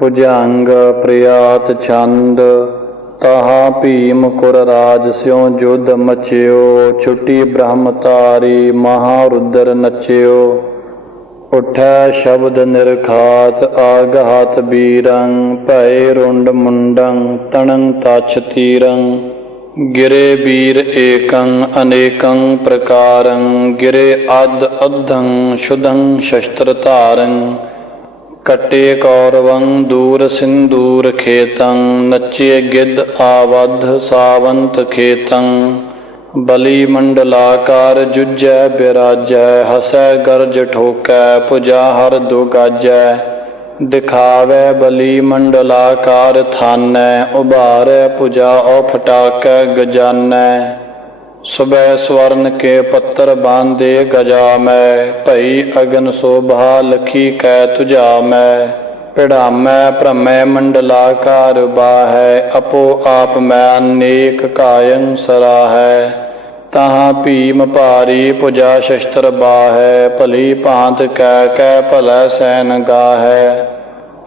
भुजंग प्रियात छंद। ताहा भीम कुर राज स्यों युद्ध मच्यो। छुटी ब्रह्मतारी महारुद्र नच्यो। उठै शब्द निरखात आगहत बीरं। भय रुंड मुंडं तणं तछ तीरं। गिरे वीर एकं अनेकं प्रकारं। गिरे अध अद्धं शुद्धं शस्त्र धारं। कटे कौरवं दूर सिंदूर खेतं। नचे गिद्ध आवध सावंत खेतं। बलि मंडलाकार जुजै बिराजै। हसै गर्ज ठोकै भुजा हर दो गाजै। दिखावै बलि मंडलाकार थानै। उभारै भुजा औफटाकै गजानै। सुबह स्वर्ण के पत्तर बांधे गजा में। भई अगन शोभा लखी कै तुझा में। पिढ़ामै भ्रमै मंडलाकार बाहै। अपो आप मैं अनेक कायं सराहै। तहाँ भीम भारी भुजा शस्त्र बाहै। भली भांत कै भलै सैन गाहै।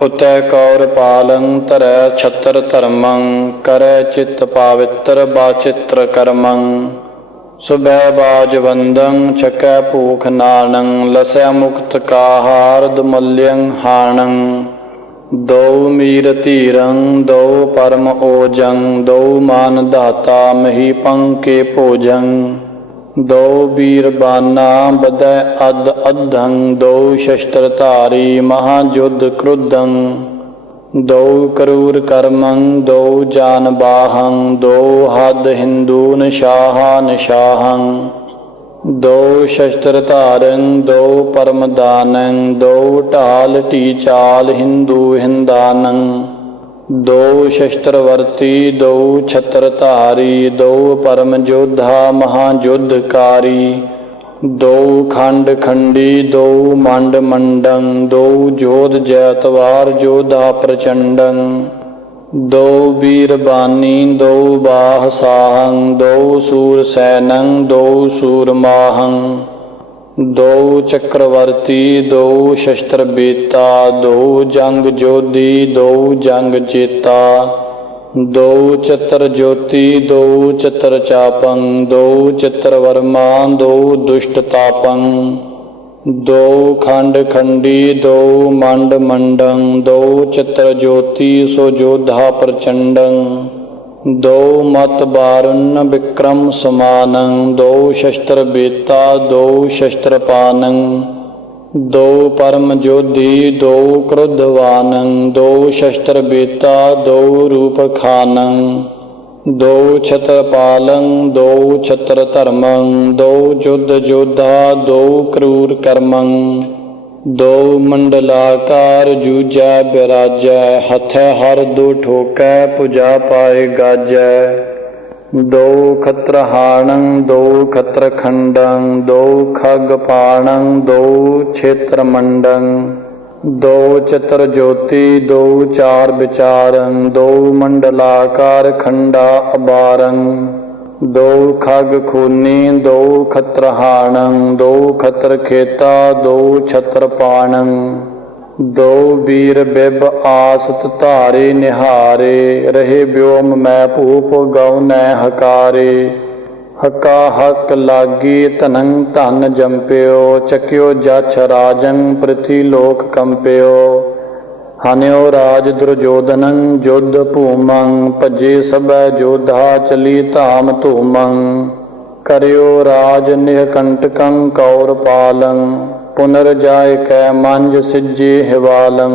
उतै कौर पालं धरै छत्र धर्मं। करै चित्त पावित्र बाचित्र कर्मं। सुबह बाजवंदं छकै भूख नानं। लसै मुक्त काहार दुमल्यं हाणं। दो मीर धीरं दो परम ओजं। दो मान दाता महीपं के भोजं। दो वीर बाना बदै अध अद्धं। दो शस्त्र धारी महायुद्ध क्रुद्धं। दो क्रूर कर्मं दो जान बाहं। दो हद हिंदून शाहन शाहं। दो शस्त्र धारं दो परम दानं। दो ढाल टी चाल हिंदू हिंदानं। दो शस्त्रवर्ती दो छत्र धारी। दो परम योद्धा महायुद्धकारी। दो खंड खंडी दो मंड मंडं। दो जोध जैतवार जोधा प्रचंडं। दो वीर बानी दो बाह साहं। दो सूर सैनं दो सूर माहं। दो चक्रवर्ती दो शस्त्र बेता। दो जंग जोधी दो जंग चेता। दो चित्र ज्योति दो चित्र चापं। दो चित्र वर्मा दो दुष्ट तापं। दो खंड खंडी दो मंड मंडं। दो चित्र ज्योति सो जोधा प्रचंडं। दो मत बारुण विक्रम समानं। दो शस्त्र बेता दो शस्त्र पानं। दो परम जोधी दो क्रुद्धवानं। दो शस्त्र बेता दो रूप खानं। दो छत्र पालं दो छत्र धर्मं। दो युद्ध योद्धा दो क्रूर कर्मं। दो मंडलाकार जूझै बिराजै। हथै हर दो ठोकै भुजा पाए गाजै। दो खत्र हाणं दो खत्र खंडं। दो खग पाणं दो क्षेत्र मंडं। दो चित्र ज्योति दो चार विचारं। दो मंडलाकार खंडा अबारं। दो खग खूनी दो खत्र हाणं। दो खत्र खेता दो छत्र पाणं। दो वीर बिब आसत धारे निहारे। रहे व्योम मैं भूप गौनै हकारे। हका हक लागी धनं धन जंप्यो। चक्यो जछ राजं पृथ्वी लोक कंप्यो। हन्यो राज दुर्योधनं युद्ध भूमं। भजे सबै योद्धा चली धाम धूमं। करयो राज निहकंटकं कौर पालं। पुनर्जाय कै मंज सिज्जे हिवालं।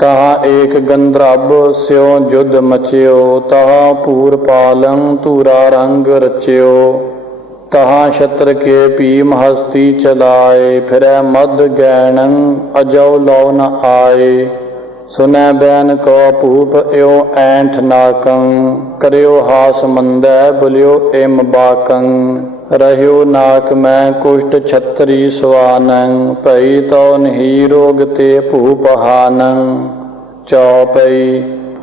तहाँ एक गंधर्व स्यों युद्ध मच्यो। तहाँ पूर पालं तूरा रंग रच्यो। तहाँ शत्र के भीम हस्ती चलाए। फिरै मद गैणं अजौ लौ न आए। सुनै बैन को भूप यो ऐंठ नाकं। करयो हास मंदै बुलियो एम बाकं। रह्यो नाक मैं कुष्ठ छत्री स्वानं। भई तो नहीं रोग ते भूप हानं। चौपई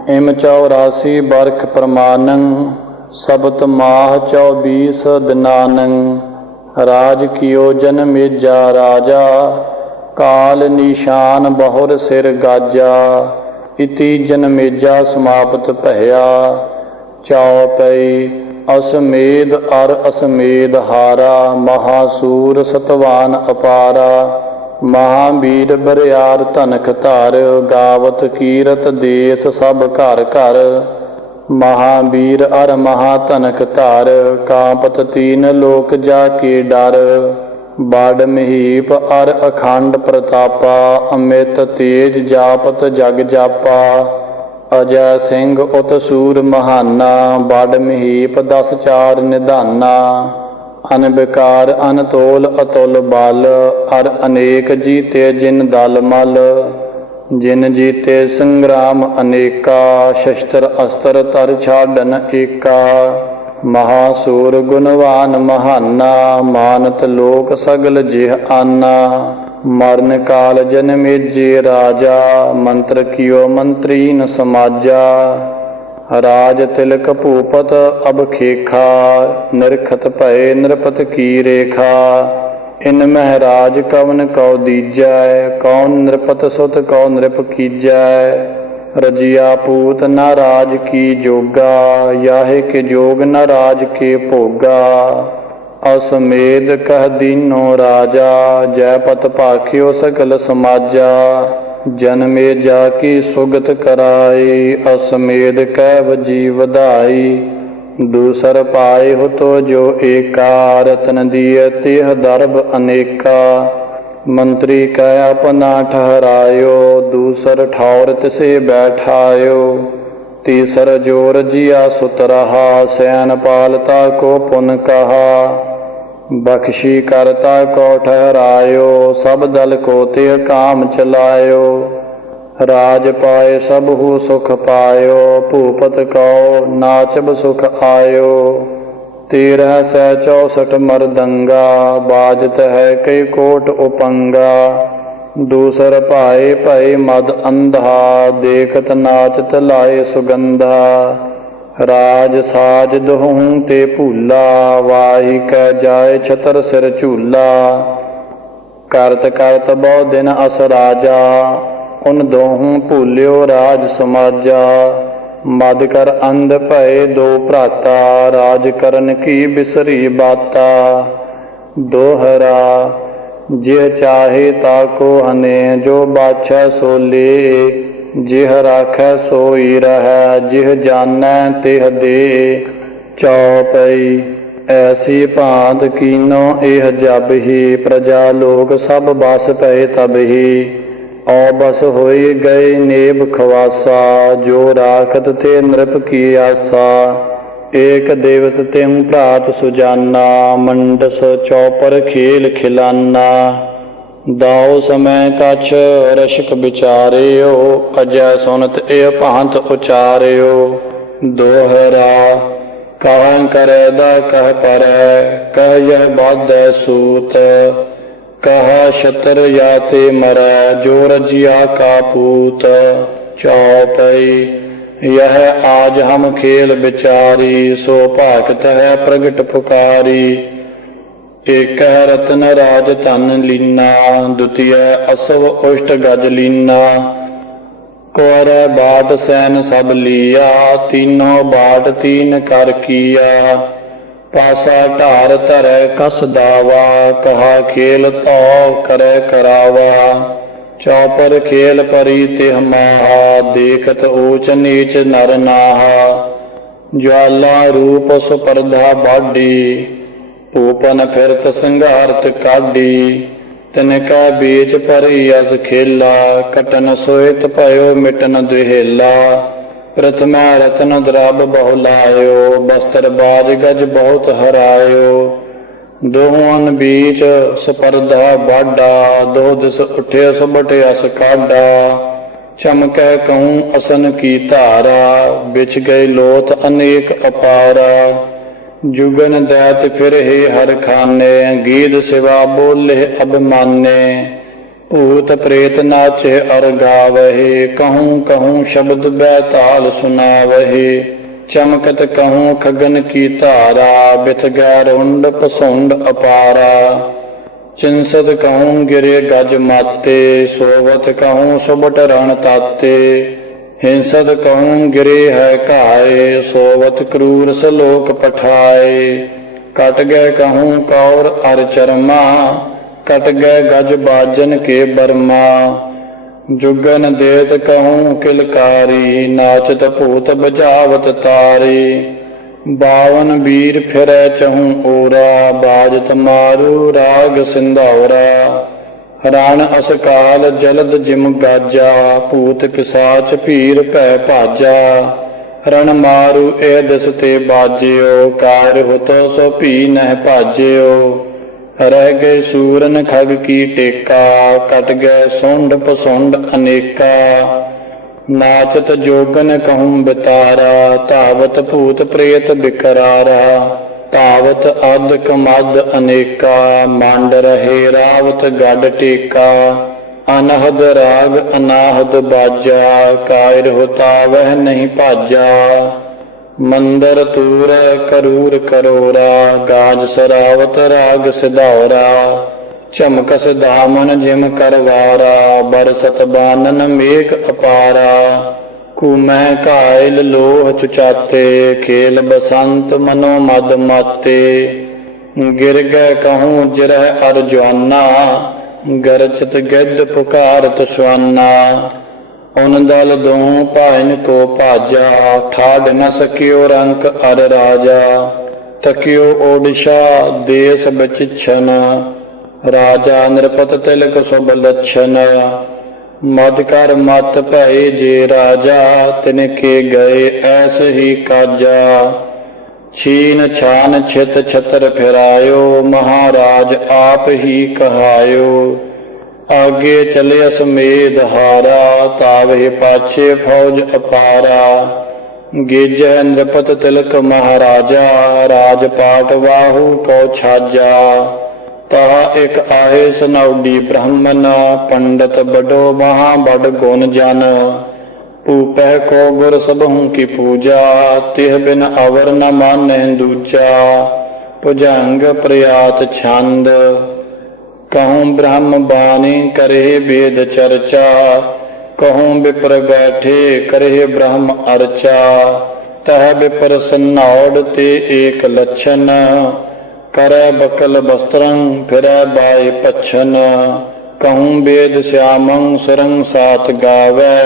इम 84 बरख प्रमाणं। सबत माह 24 दिनानं। राज कियो जनमेजा राजा। काल निशान बहुर सिर गाजा। इति जन्मेजा समाप्त भया। चौपई असमेध अर असमेध हारा, महासूर सतवान अपारा। महावीर बरियार धनक धर, गावत कीरत देश सब घर घर। महावीर अर महाधनक धर, कांपत तीन लोक जाके डर। बाड महीप अर अखंड प्रतापा, अमित तेज जापत जग जापा। अजय सिंह उत सूर महाना, बाड महीप 10 चार निधाना। अनविकार अनतोल अतुल बल, अर अनेक जीते जिन दल मल। जिन जीते संग्राम अनेका, शस्त्र अस्त्र तर छाडन एका। महासूर गुणवान महाना, मानत लोक सगल जिह आना। मरण काल जन्मेजे राजा, मंत्र कियो मंत्री न समाजा। राज तिलक भूपत अब खेखा, निरखत भय नृपत की रेखा। इन महराज कवन कौ दीजै, कौन नृपत सुत कौ नृप कीजै। रजिया पूत न राज की जोगा, याहे के जोग न राज के भोगा। असमेध कह दीनो राजा, जयपत भाख्यो सकल समाजा। जन्मे जाकी सुगत कराई, असमेध कह जी वधाई। दूसर पाए हो तो जो एका, रतन दिए तिह दर्भ अनेका। मंत्री कह अपना ठहरायो, दूसर ठौर तिसे बैठायो। तीसर जोर जिया सुत रहा, सैन पालता को पुन कहा। बख्शी करता को ठहरायो, सब दल को तिह काम चलायो। राज पाए सब हु सुख पायो, भूपत कौ नाचब सुख आयो। 1364 मरदंगा, बाजत है कई कोट उपंगा। दूसर पाए भय मद अंधा, देखत नाचत लाए सुगंधा। राज साज दोहूं ते भूला, वाही कै जाए छतर सिर झूला। करत करत बहु दिन अस राजा, उन दोहूं भूल्यो राज समाजा। मद कर अंध भय दो भ्राता, राज करन की बिसरी बाता। दोहरा जिह चाहे ताको हने, जो बाछै सो ले। जिह राखै सोई रहै, जिह जानै तिह दे। चौपई ऐसी भांत कीनो एह जब ही, प्रजा लोक सब बस पए तब ही। औ बस होई गए नेब खवासा, जो राखत थे नृप की आसा। एक दिवस त्यों भ्रात सुजाना, मंडस चौपर खेल खिलाना। दाओ समय कछ रशक विचारियो, अजय सुनत ए भांत उचारियो। दोहरा कह करे दा कह परै, कह यह बाधै सूत। कह छतर याते मरै, जो रजिया का पूत। चौपई यह आज हम खेल विचारी, सो भागत है प्रगट पुकारी। एक रतन राज धन लीना, द्वितीय असव उष्ट गज लीना। कुर बाट सैन सब लिया, तीनों बाट तीन कर किया। पासा ढार धरै कस दावा, कहा खेल तो करे करावा। चौपर खेल परी तिह माहा, देखत ऊच नीच नर नाहा। ज्वाला रूप सुपर्धा बाडी, भूपन फिरत संघारत काडी। तिनका बीच परी अस खेला, कटन सोहित भयो मिटन दुहेला। प्रथमा रतन द्रब बहु लायो, बस्तर बाज गज बहुत हरायो। दोहन बीच स्पर्धा बाडा, दो दिस उठे सुबट अस काडा। चमकै कहूँ असन की धारा, बिछ गए लोथ अनेक अपारा। जुगन दैत फिर हे हर खाने, गीत सिवा बोले अब माने। भूत प्रेत नाचे अर गावहे, कहूँ कहूँ शब्द बैताल सुनावहे। चमकत कहूँ खगन की तारा, बिथ गैरुंड पसुंड अपारा। चिंसत कहूँ गिरे गज माते, सोवत कहूँ सुबट रण ताते। हिंसत कहूँ गिरे है काए, सोवत क्रूर सलोक पठाए। कट गए कहूँ कौर अर चरमा, कट गए गज बाजन के बर्मा। जुगन देत कहूँ किलकारी, नाचत भूत बजावत तारी। बावन वीर फिरै चहूँ ओरा, बाजत मारू राग सिंधौरा। रण असकाल जलद जिम गाजा, भूत पिसाच भीर भै भाजा। रण मारू ए दिस ते बाजियो, कार हुत सो भी नह भाजियो। रह गए सूरन खग की टेका, कट गए सुंड पसुंड अनेका। नाचत जोगन कहूँ बितारा, धावत भूत प्रेत बिकरारा। धावत अदक मद अनेका, मांड रहे रावत गढ़ टेका। अनहद राग अनाहद बाजा, कायर होता वह नहीं भाजा। मंदर तूर करूर करोरा, गाज सरावत राग सिधौरा। चमकस दामन जिम करवारा, बरसत बानन मेघ अपारा। कूमै घायल लोह चुचाते, खेल बसंत मनो मद माते। गिर गए कहूँ जिरह अर्जुआना, गरजत गिद्ध पुकारत स्वाना। उन दल दों भाइन को भाजा, ठाड न सकियो रंक अर राजा। तकियो ओडिशा देश बचिछन, राजा नृपत तिलक शुभ लक्षण। मद कर मत भय जे राजा, तिनके गए ऐस ही काजा। छीन छान छित छतर फिरायो, महाराज आप ही कहायो। आगे चले असमेध हारा, तावे पाछे फौज अपारा। गिज नृपत तिलक महाराजा, राजपाट वाहु को छाजा। ता एक आए सनौडी ब्राह्मण, पंडित बड़ो महा बड़ गुण जन। पूपह को गुर सबहु की पूजा, तिह बिन अवर न मानह दूजा। भुजंग प्रयात छंद, कहूँ ब्रह्म बानी करे वेद चर्चा। कहूँ विप्र बैठे करे ब्रह्म अर्चा। तह विप्र सन्नौड ते एक लक्षण, करै बकल वस्त्रं फिरै बाय पच्छन। कहूँ वेद श्यामं सुरंग सात गावै,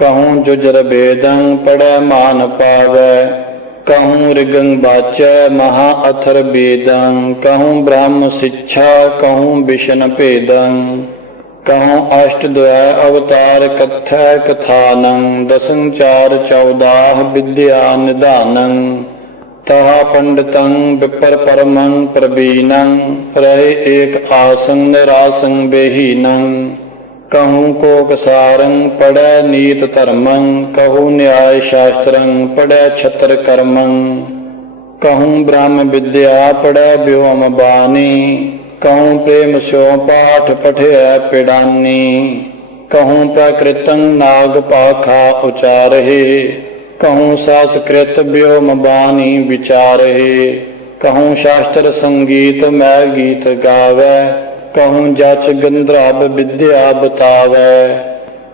कहूँ जुजर वेदं पढ़ै मान पावै। कहूँ ऋगं वाचै महा अथर वेदं, कहूँ ब्रह्म शिक्षा कहूँ विष्ण भेदं। कहूँ अष्टद्वय अवतार कथै कथानं, दसं चार चौदाह विद्या निदानं। तहा पंडितं विपर परमं प्रवीणं, रहे एक आसन निरासं बेहीनं। कहूँ कोकसारं पढ़ै नीत धर्मं, कहूँ न्याय शास्त्रं पढ़ै छत्र कर्मं। कहूँ ब्रह्म विद्या पढ़ै व्योम बानी, कहूँ प्रेम स्यो पाठ पठिय पिडानी। कहूँ प्राकृतं नाग पाखा उचारहे, कहूँ संस्कृत व्योम बानी विचारहे। कहूँ शास्त्र संगीत मैं गीत गावै, कहूँ जच गंधर्व विद्या बतावै।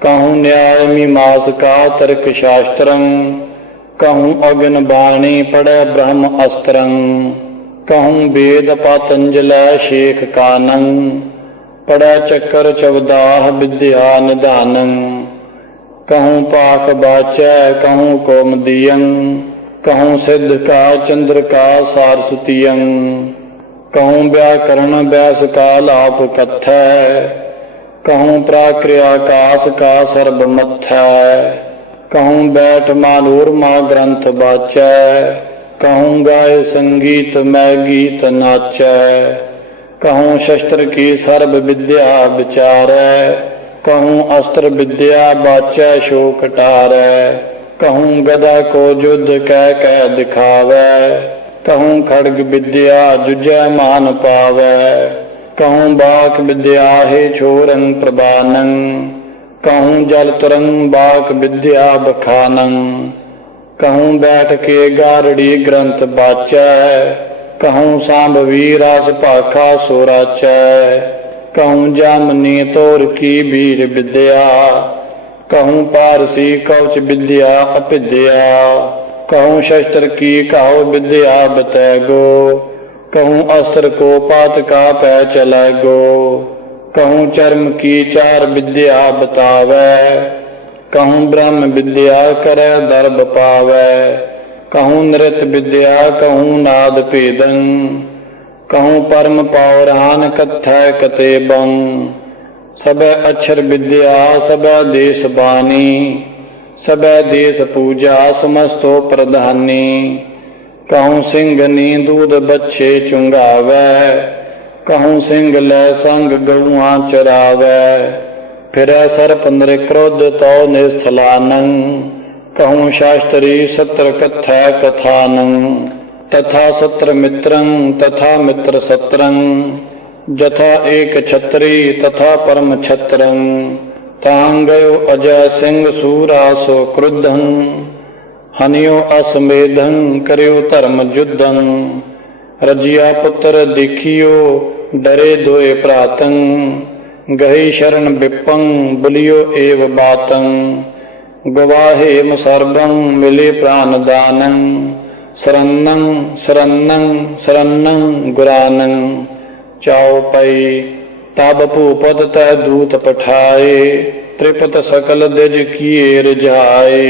कहूँ न्याय मीमांसा तर्क शास्त्रं, कहूँ अग्न बाणी पढ़ै ब्रह्म अस्त्रं। कहूँ वेद पातंजल शेख कानन, पढ़ै चक्कर चौदाह विद्या निदानं। कहूँ पाक बाचै कहूँ कौमदियं, कहूँ सिद्ध का चंद्र का सारस्वतियं। कहूँ व्याकरण व्यास का लाप कथै, कहूँ प्राक्रियाकाश का सर्वमथै। कहूँ बैठ मानूरमा ग्रंथ बाचै, कहूँ गाय संगीत मैं गीत नाचै। कहूँ शस्त्र की सर्व विद्या विचारै, कहूँ अस्त्र विद्या बाचै शोक टारै। कहूँ गदा को युद्ध कह कह दिखावै, कहूँ खड्ग विद्या जुझै मान पावै। कहूँ बाक विद्या हे छोरं प्रबानं, कहूँ जल तुरंग बाक विद्या बखानं। कहूँ बैठ के गारड़ी ग्रंथ बाचै, कहूँ सांभवी रास पाखा सोराचै। कहूँ जामनी तोर की वीर विद्या, कहूँ पारसी कवच विद्या अपिद्या, कहूँ शस्त्र की कहो विद्या बतैगो, कहूँ अस्त्र को पात का पै चलैगो, कहूँ चर्म की चार विद्या बतावै, कहूँ ब्रह्म विद्या करे दर्भ पावै, कहूँ नृत्य विद्या कहूँ नाद भेदन, कहूँ परम पौराण कथै कतेबं, सबै अक्षर विद्या सबै देश बानी, सबै देश पूजा समस्तो प्रधानी, कहूँ सिंघनी दूध बच्छे चुंगावै, कहूँ सिंह लै संग गौआं चरावै, फिरै सर्प नृक्रोध तौ निस्थलानं, कहूँ शास्त्री सत्र कथै कथानं, तथा सत्र मित्रं तथा मित्र सत्रं, जथा एक छत्री तथा परम छत्रं, तां गयो अजय सिंह सूरा सो क्रुद्धं, हनियो असमेधं करियो धर्म युद्धं, रजिया पुत्र देखियो डरे दोए प्रातं, गही शरण विपं बुलियो एव बातं, गवाहेम सर्वं मिले प्राण दानं, शरणं शरणं शरणं गुरानं, चाओ पई तब भूपत तह दूत पठाए, त्रिपत सकल दिज किए रिझाए,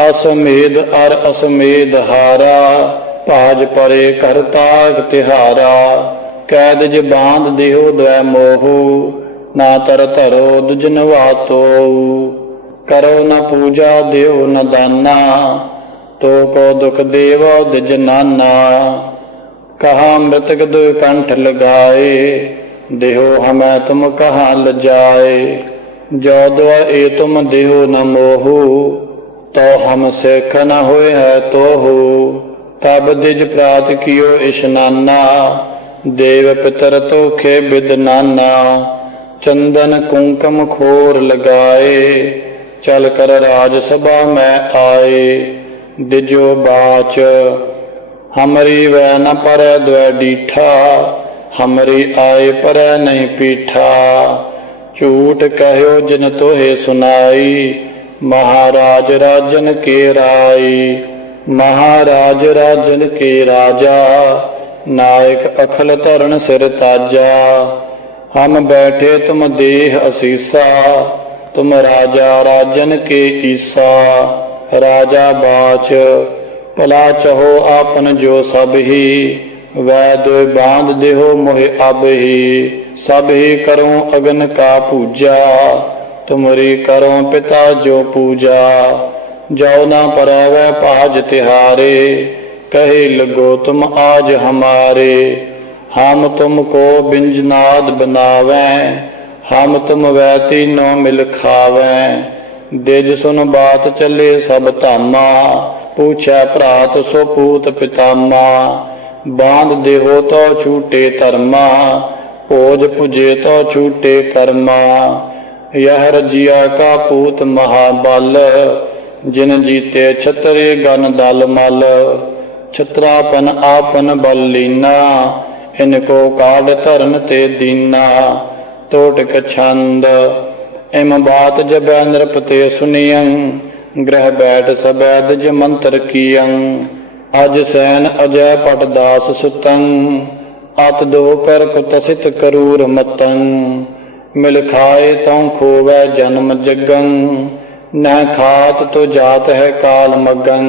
असमेध अर असमेध हारा, भाज परे कर ताग तिहारा, कैद ज बांध देहो द्वै मोहु, ना तर धरो दुज नवातो, करो न पूजा देहो न दाना, तो को दुख देवो दिज नाना, कहा मृतक दो कंठ लगाए, देहो हमें तुम कहाँ लजाए, जो दो ए तुम देहो न मोहू, तो हम सिख न होए है तो हो, तब दिज प्रात कियो इशनाना, देव पितर तो खे बिद नाना, चंदन कुंकम खोर लगाए, चल कर राजसभा में आए, दिजो बाच हमरी वह न पर द्वै डीठा, हमरी आए पर नहीं पीठा, झूठ कहो जिन तोहे सुनाई, महाराज राजन के राई, महाराज राजन के राजा, नायक अखल तरण सिर ताजा, हम बैठे तुम देह असीसा, तुम राजा राजन के ईसा, राजा बाच भला चहो आपन जो सब ही, वै दो बांध देहो मोहि अब ही, सब ही करो अगन का पूजा, तुमरी करो पिता जो पूजा, जाओ ना परवै पाज तिहारे, कहे लगो तुम आज हमारे, हम तुमको बिंजनाद बनावें, हम तुम वै तीनों मिल खावें, दिज सुन बात चले सब धामा, पूछै भ्रात सो पूत पितामा, बांध देहो तो छूटे धर्मा, भोज पुजे तो छूटे कर्मा, यह रजिया का पूत महाबल, जिन जीते छतरे गन दल मल, छत्रापन आपन बल लीना, इनको काढ़ धरन ते दीना, तोटक छंद इम बात जब नृपते सुनियं, ग्रह बैठ सबैद ज मंत्र कियं, अज सैन अजय पटदास सुतं, अत दो कर कुतसित करूर मतं, मिल खाए तौ खोवै जन्म जगं, न खात तो जात है काल मगं,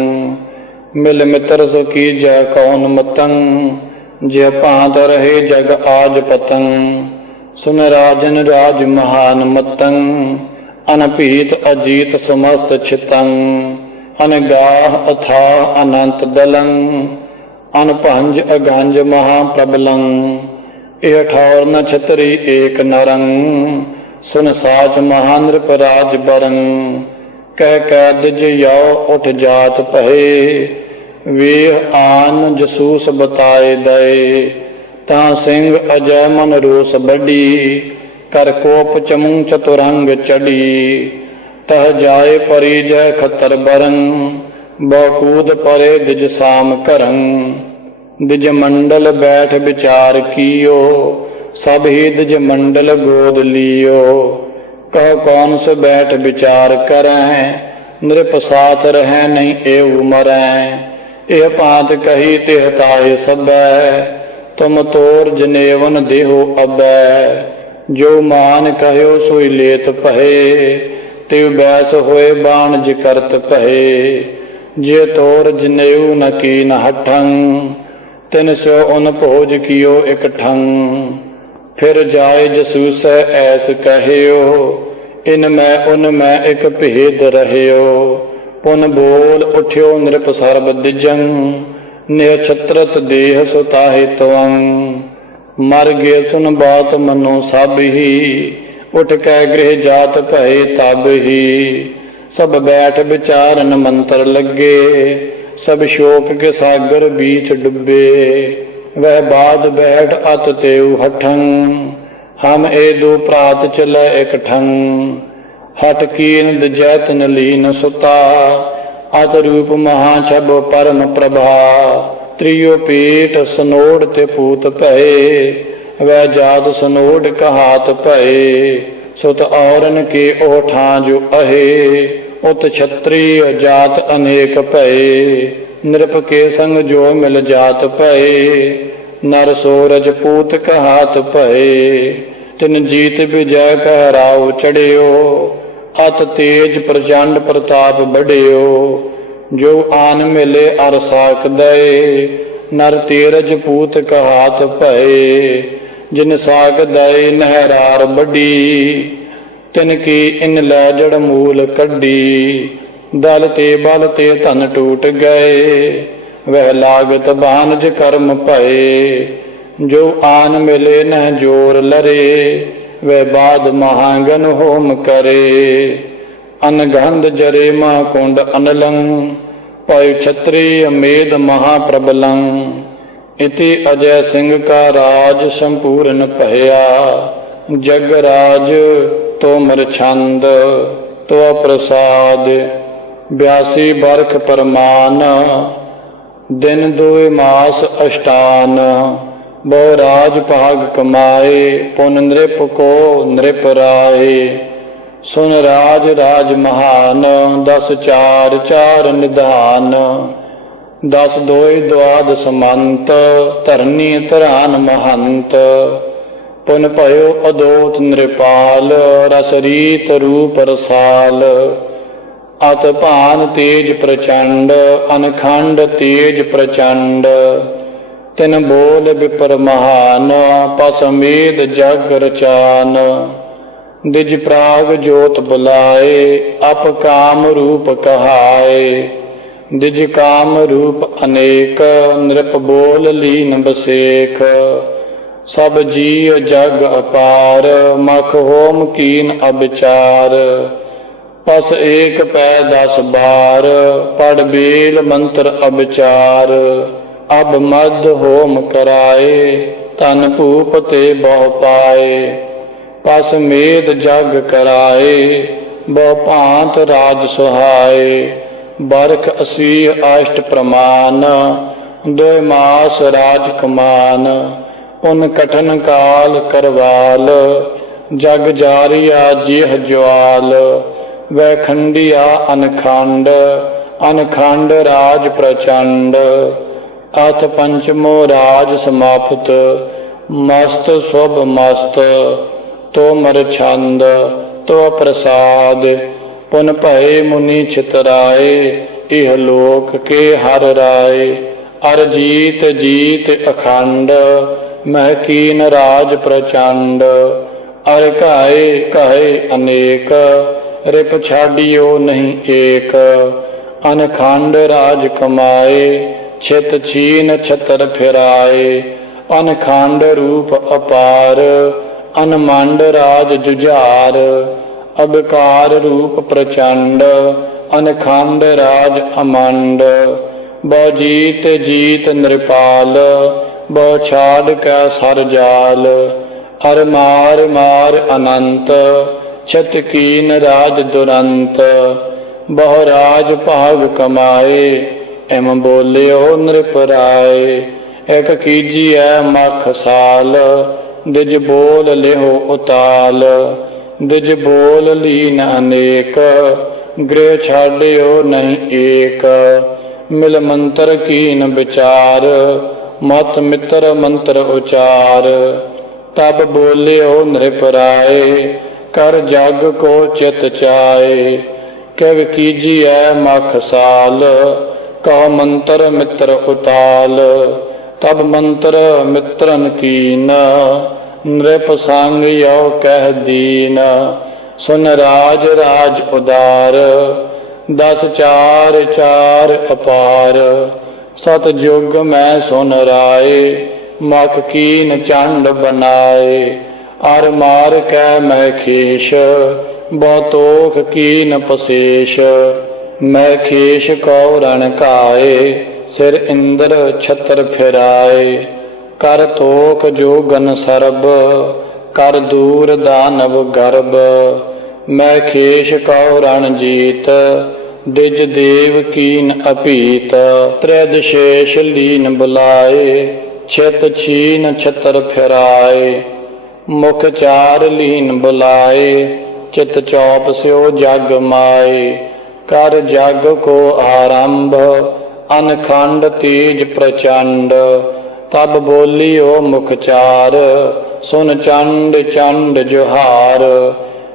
मिल मित्र सो की जय कौन मतं, जय भांत रहे जग आज पतं, सुन राजन राज महान मतं, अनपीत अजीत समस्त छितं, अनगाह अथाह अनंत दलं, अनपंज अगंज महाप्रबलं, यह ठौर न छतरी एक नरं, सुन साच महानृप राज बरं, कह कैद यो उठ जात पहे, वेह आन जसूस बताए दए, ता सिंह अजय मन रोष बड़ी, कर कोप चमू चतुरंग चढ़ी, तह जाए परी जय खतर बरं, बकूद परे दिज साम करं, दिज मंडल बैठ विचार कियो, सब ही दिज मंडल गोद लियो, कहो कौन से बैठ विचार करें, नृप साथ रहे नहीं एव मरें। एह पांत कही तेह ताए सबै, तुम तोर जनेवन देहो अबै। जो मान कहो सोई लेत पहे, तिव बैस होए बाणज करत पहे। जे तोर जनेऊ न कीन हठं, तिन सो उन भोज कियो एक ठंग। फिर जाय जसूस ऐस कहियो, इन मैं उन मैं एक भेद रहियो। पुन बोल उठ्यो नृप सर्ब दिजं, नेह छत्रत देह सुताहि त्वं। मर गे सुन बात मनो सब ही, उठ कै गृह जात भये तब ही। सब बैठ विचारन मंत्र लगे, सब शोक के सागर बीच डुबे। वह बाद बैठ अत तेऊ हठं, हम ए दो प्रात चले एक ठंग। हठ कीन जैतन लीन सुता, अत रूप महाछब परम प्रभा। त्रियो पेट सनोड़ ते पूत भये, वह जात सनोड़ कहात भये। सुत औरन के ओठा जो अहे, उत क्षत्रिय जात अनेक भये। नृप के संग जो मिल जात भये, नर सोरज पूत कहात भये। तिन जीत विजय कहराव चढ़ियो, अत तेज प्रचंड प्रताप बढ़ियो। जो आन मिले अर साक दये, नर तेरज पूत कहात भये। जिन साक दये नहरार बड़ी, तिनकी इन लैजड़ मूल कड्डी। दल ते बल ते धन टूट गए, वह लागत बानज कर्म भये। जो आन मिले न जोर लरे, वह बाद महागन होम करे। अनगंध जरे महाकुंड अनलं, पय क्षत्रिय मेद महाप्रबलं। इति अजय सिंह का राज संपूर्ण भया, जगराज तोमर छंद तो प्रसाद। 82 बरख परमान, दिन दुय मास अष्टान। बहु राज भाग कमाए, पुन नृप को नृप राय। सुन राज राज महान, 10 चार चार निधान। 10 दोय द्वादश मंत, धरनी धरान महंत। पुन भयो अदोत नृपाल, रस रीत रूप रसाल। अत भान तेज प्रचंड, अनखंड तेज प्रचंड। तिन बोल विपर महान, पसमेद जग रचान। दिज प्राग जोत बुलाए, अप काम रूप कहाए। दिज काम रूप अनेक, नृप बोल लीन बसेख। सब जीव जग अपार, मख होम कीन अविचार। पस एक पै 10 बार, पढ़ बेल मंत्र अविचार। अब मद होम कराए, तन भूप ते बहु पाए। पस मेद जग कराए, बहु भांत राज सुहाए। बरख 80 अष्ट प्रमाण, 2 मास राज कमान। उन कठन काल करवाल, जग जारिया जेह ज्वाल। वह खंडिया अनखंड, अनखंड राज प्रचंड। अथ पंचमो राज समाप्त, मस्त शुभ मस्त। तो मर छंद तो प्रसाद, पुन भये मुनि छितराए। इह लोक के हर राय, अर जीत जीत अखंड। मह कीन राज प्रचंड, अर कहे कहे अनेक। रिप छाडियो नहीं एक, अनखंड राज कमाए। छित छीन छतर फिराए, अनखंड रूप अपार। अनमंड राज जुझार, अबकार रूप प्रचंड। अनखंड राज अमंड, बहु जीत जीत नृपाल। बहु छाड़ का सर जाल, अर मार मार अनंत। छत कीन राज दुरंत, बहु राज भाग कमाए। एम बोलियो नृप राय, एक कीजिए मख साल। दिज बोल लेहो उताल, ਦਿਜ ਬੋਲ ਲੀਨ ਅਨੇਕ, ਗ੍ਰਹਿ ਛਾੜਿਓ ਨਹੀਂ ਏਕ। ਮਿਲ ਮੰਤਰ ਕੀਨ ਵਿਚਾਰ, ਮਤ ਮਿੱਤਰ ਮੰਤਰ ਉਚਾਰ। ਤਬ ਬੋਲਿਓ ਨ੍ਰਿਪ ਰਾਏ, ਕਰ ਜਗ ਕੋ ਚਿਤ ਚਾਏ। ਕਿਵ ਕੀਜੀਐ ਮਖ ਸਾਲ, ਕਉ ਮੰਤਰ ਮਿੱਤਰ ਉਤਾਲ। ਤਬ ਮੰਤਰ ਮਿੱਤਰਨ ਕੀਨ, ਨ੍ਰਿਪ ਸੰਗ ਯੋ ਕਹਿ ਦੀਨ। ਸੁਨ ਰਾਜ ਰਾਜ ਉਦਾਰ, ਦਸ ਚਾਰ ਚਾਰ ਅਪਾਰ। ਸਤ ਜੁਗ ਮੈਂ ਸੁਨ ਰਾਏ, ਮਖ ਕੀਨ ਚੰਡ ਬਨਾਏ। ਅਰ ਮਾਰ ਕੈ ਮੈਂ ਖੇਸ਼, ਬਹੁਤੋਖ ਕੀਨ ਪਸੇਸ਼। ਮੈਂ ਖੇਸ਼ ਕਉ ਰਣ ਕਾਏ, ਸਿਰ ਇੰਦਰ ਛਤਰ ਫਿਰਾਏ। ਕਰ ਤੋਖ ਜੋਗਨ ਸਰਬ, ਕਰ ਦੂਰ ਦਾਨਵ ਗਰਬ। ਮੈਂ ਖੇਸ਼ ਕਉ ਰਣ ਜੀਤ, ਦਿਜ ਦੇਵ ਕੀਨ ਅਪੀਤ। ਤ੍ਰਿਦ ਸ਼ੇਸ਼ ਲੀਨ ਬੁਲਾਏ, ਛਿਤ ਛੀਨ ਛਤਰ ਫਿਰਾਏ। ਮੁਖ ਚਾਰ ਲੀਨ ਬੁਲਾਏ, ਚਿਤ ਚੌਪ ਸਿਓ ਜਗ ਮਾਏ। ਕਰ ਜਗ ਕੋ ਆਰੰਭ, ਅਨਖੰਡ ਤੇਜ ਪ੍ਰਚੰਡ। ਤਬ ਬੋਲਿਓ ਮੁਖ ਚਾਰ, ਸੁਨ ਚੰਡ ਚੰਡ ਜੁਹਾਰ।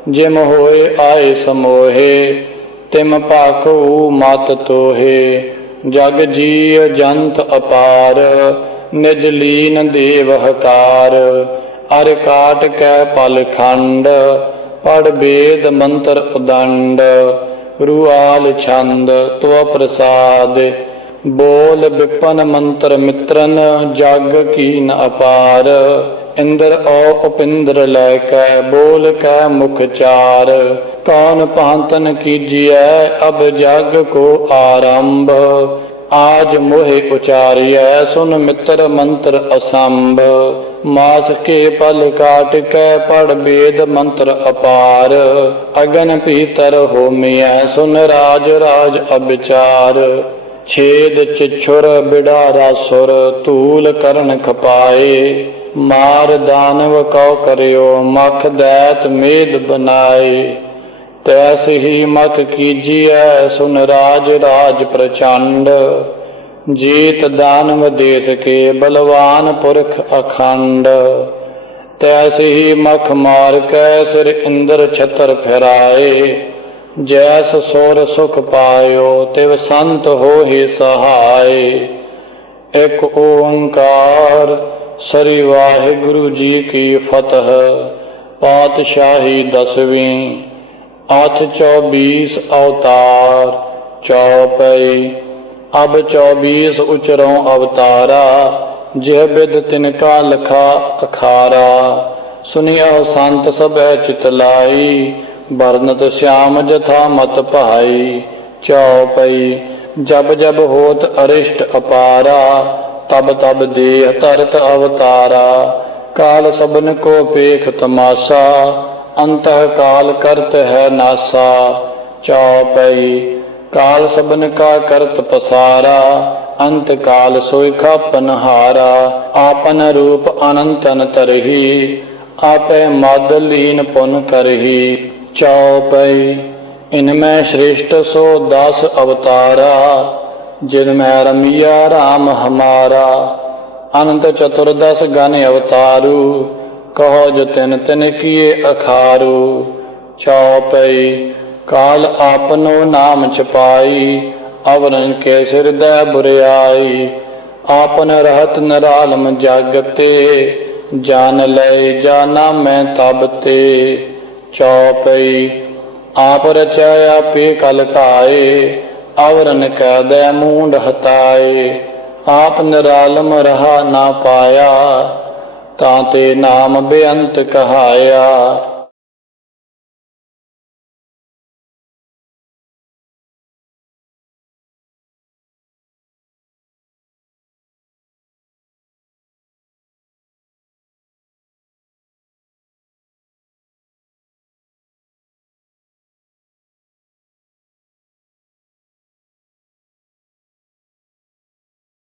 ਜਿਮ ਹੋਏ ਆਏ ਸਮੋਹੇ, ਤਿਮ ਭਾਖੂ ਮਤ ਤੋਹੇ। ਜਗ ਜੀਅ ਜੰਤ ਅਪਾਰ, ਨਿਜ ਲੀਨ ਦੇਵ ਹਕਾਰ। ਅਰ ਕਾਟ ਕੈ ਪਲ ਖੰਡ, ਪੜ ਬੇਦ ਮੰਤਰ ਉਦੰਡ। ਰੂਆਲ ਛੰਦ ਤਵ ਪ੍ਰਸਾਦ, ਬੋਲ ਵਿਪਨ ਮੰਤਰ ਮਿੱਤਰਨ। ਜਗ ਕੀਨ ਅਪਾਰ, ਇੰਦਰ ਔ ਉਪਿੰਦਰ ਲੈ ਕੈ। ਬੋਲ ਕੈ ਮੁਖ ਚਾਰ, ਕੌਣ ਭਾਂਤਨ ਕੀਜੀਐ। ਅਬ ਜਗ ਕੋ ਆਰੰਭ, ਆਜ ਮੋਹਿ ਉਚਾਰਿਐ। ਸੁਨ ਮਿੱਤਰ ਮੰਤਰ ਅਸੰਭ। ਮਾਸ ਕੇ ਪਲ ਕਾਟ ਕੈ, ਪੜ ਬੇਦ ਮੰਤਰ ਅਪਾਰ। ਅਗਨ ਭੀਤਰ ਹੋਮਿਐ, ਸੁਨ ਰਾਜ ਰਾਜ ਅਬਿਚਾਰ। ਛੇਦ ਚਿਛੁਰ ਬਿਡਾਰਾ ਸੁਰ, ਧੂਲ ਕਰਨ ਖਪਾਏ। ਮਾਰ ਦਾਨਵ ਕਉ ਕਰਿਓ, ਮਖ ਦੈਤ ਮੇਦ ਬਨਾਏ। ਤੈਸ ਹੀ ਮਖ ਕੀਜੀਐ, ਸੁਨ ਰਾਜ ਰਾਜ ਪ੍ਰਚੰਡ। ਜੀਤ ਦਾਨਵ ਦੇਸ ਕੇ, ਬਲਵਾਨ ਪੁਰਖ ਅਖੰਡ। ਤੈਸ ਹੀ ਮਖ ਮਾਰ ਕੈ, ਸਿਰ ਇੰਦਰ ਛਤਰ ਫਿਰਾਏ। ਜੈਸ ਸੁਰ ਸੁਖ ਪਾਇਓ, ਤਿਵ ਸੰਤ ਹੋਹਿ ਸਹਾਏ। ਇਕ ਓੰਕਾਰ ਸ੍ਰੀ ਵਾਹਿਗੁਰੂ ਜੀ ਕੀ ਫਤਿਹ। ਪਾਤਸ਼ਾਹੀ ਦਸਵੀਂ, ਅਠ 24 ਅਵਤਾਰ ਚੌਪਈ। ਅਬ 24 ਉਚਰੋਂ ਅਵਤਾਰਾ, ਜਿਹ ਬਿਦ ਤਿਨਕਾ ਲਖਾ ਅਖਾਰਾ। ਸੁਨਿਓ ਸੰਤ ਸਭੈ ਚਿਤ ਲਾਈ, ਬਰਨਤ श्याम जथा मत भाई। चौपई। जब जब होत अरिष्ट अपारा, तब तब देह तरत अवतारा। काल सबन को पेख तमाशा, अंतः काल करत है नासा। चौपई। काल सबन का करत पसारा, अंत काल सोई खापन हारा। आपन रूप अनंतन तरही, आपे मद लीन पुन करही। चौपई। इनमें श्रेष्ठ सो 10 अवतारा, जिनमें रमिया राम हमारा। अनंत चतुर्दश गण अवतारू, कहो जो तिन तिन किए अखारू। चौपई। काल आपनो नाम छिपाई, अवरन के हृदय बुरियाई। आपन रहत निरालम जागते, जान लय जाना मैं तब ते। चौपई। आप रचाया पे कल काए, अवरन कैदे मूंड हताए। आप निरालम रहा ना पाया, ताते नाम बेअंत कहाया।